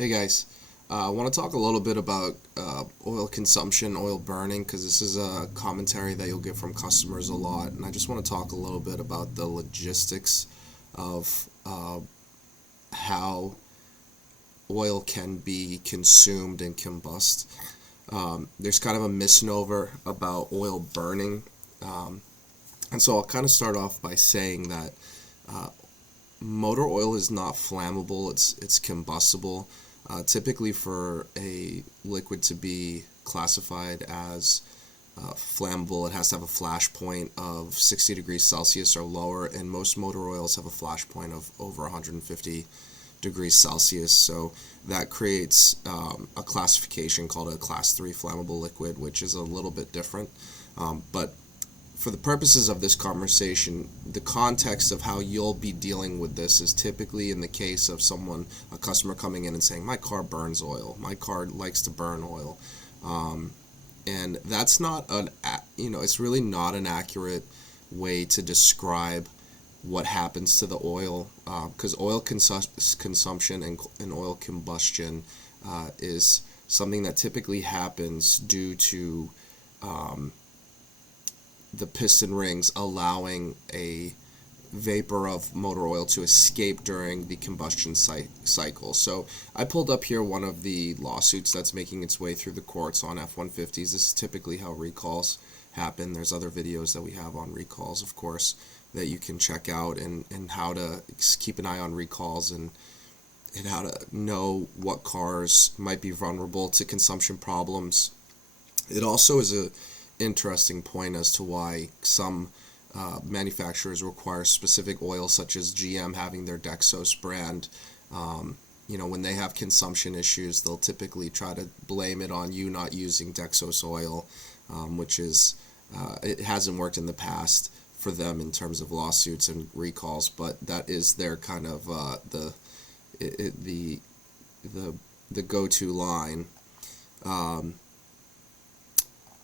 Hey guys, I want to talk a little bit about oil consumption, oil burning, because this is a commentary that you'll get from customers a lot, and I just want to talk a little bit about the logistics of how oil can be consumed and combust. There's kind of a misnomer about oil burning, and so I'll kind of start off by saying that motor oil is not flammable; it's combustible. Typically, for a liquid to be classified as flammable, it has to have a flash point of 60 degrees Celsius or lower, and most motor oils have a flash point of over 150 degrees Celsius. So that creates a classification called a Class 3 flammable liquid, which is a little bit different. But for the purposes of this conversation, the context of how you'll be dealing with this is typically in the case of a customer coming in and saying, my car burns oil, my car likes to burn oil. And that's not it's really not an accurate way to describe what happens to the oil, because oil consumption and oil combustion is something that typically happens due to the piston rings allowing a vapor of motor oil to escape during the combustion cycle. So I pulled up here one of the lawsuits that's making its way through the courts on F-150s. This is typically how recalls happen. There's other videos that we have on recalls, of course, that you can check out, and how to keep an eye on recalls and how to know what cars might be vulnerable to consumption problems. It also is a interesting point as to why some manufacturers require specific oils, such as GM having their Dexos brand. When they have consumption issues, they'll typically try to blame it on you not using Dexos oil, which is it hasn't worked in the past for them in terms of lawsuits and recalls, but that is their kind of the go-to line.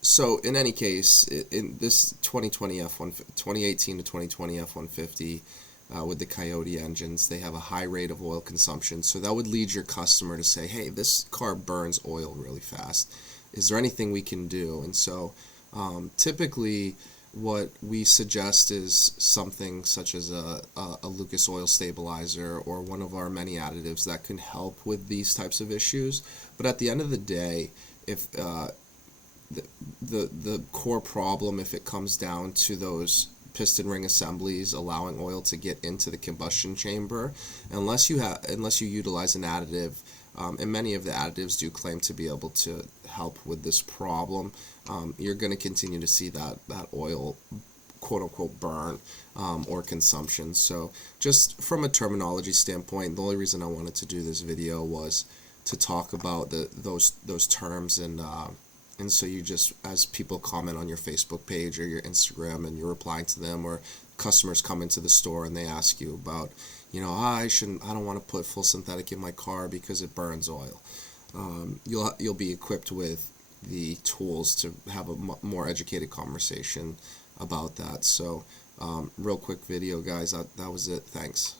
So in any case, in this 2018 to 2020 F-150 with the Coyote engines, they have a high rate of oil consumption. So that would lead your customer to say, hey, this car burns oil really fast. Is there anything we can do? And so typically what we suggest is something such as a Lucas oil stabilizer or one of our many additives that can help with these types of issues. But at the end of the day, if the core problem, if it comes down to those piston ring assemblies allowing oil to get into the combustion chamber, unless you utilize an additive, and many of the additives do claim to be able to help with this problem, you're going to continue to see that oil quote unquote burn or consumption. So just from a terminology standpoint, the only reason I wanted to do this video was to talk about those terms, and so you just, as people comment on your Facebook page or your Instagram and you're replying to them, or customers come into the store and they ask you about, I don't want to put full synthetic in my car because it burns oil. You'll be equipped with the tools to have a more educated conversation about that. So real quick video, guys. That was it. Thanks.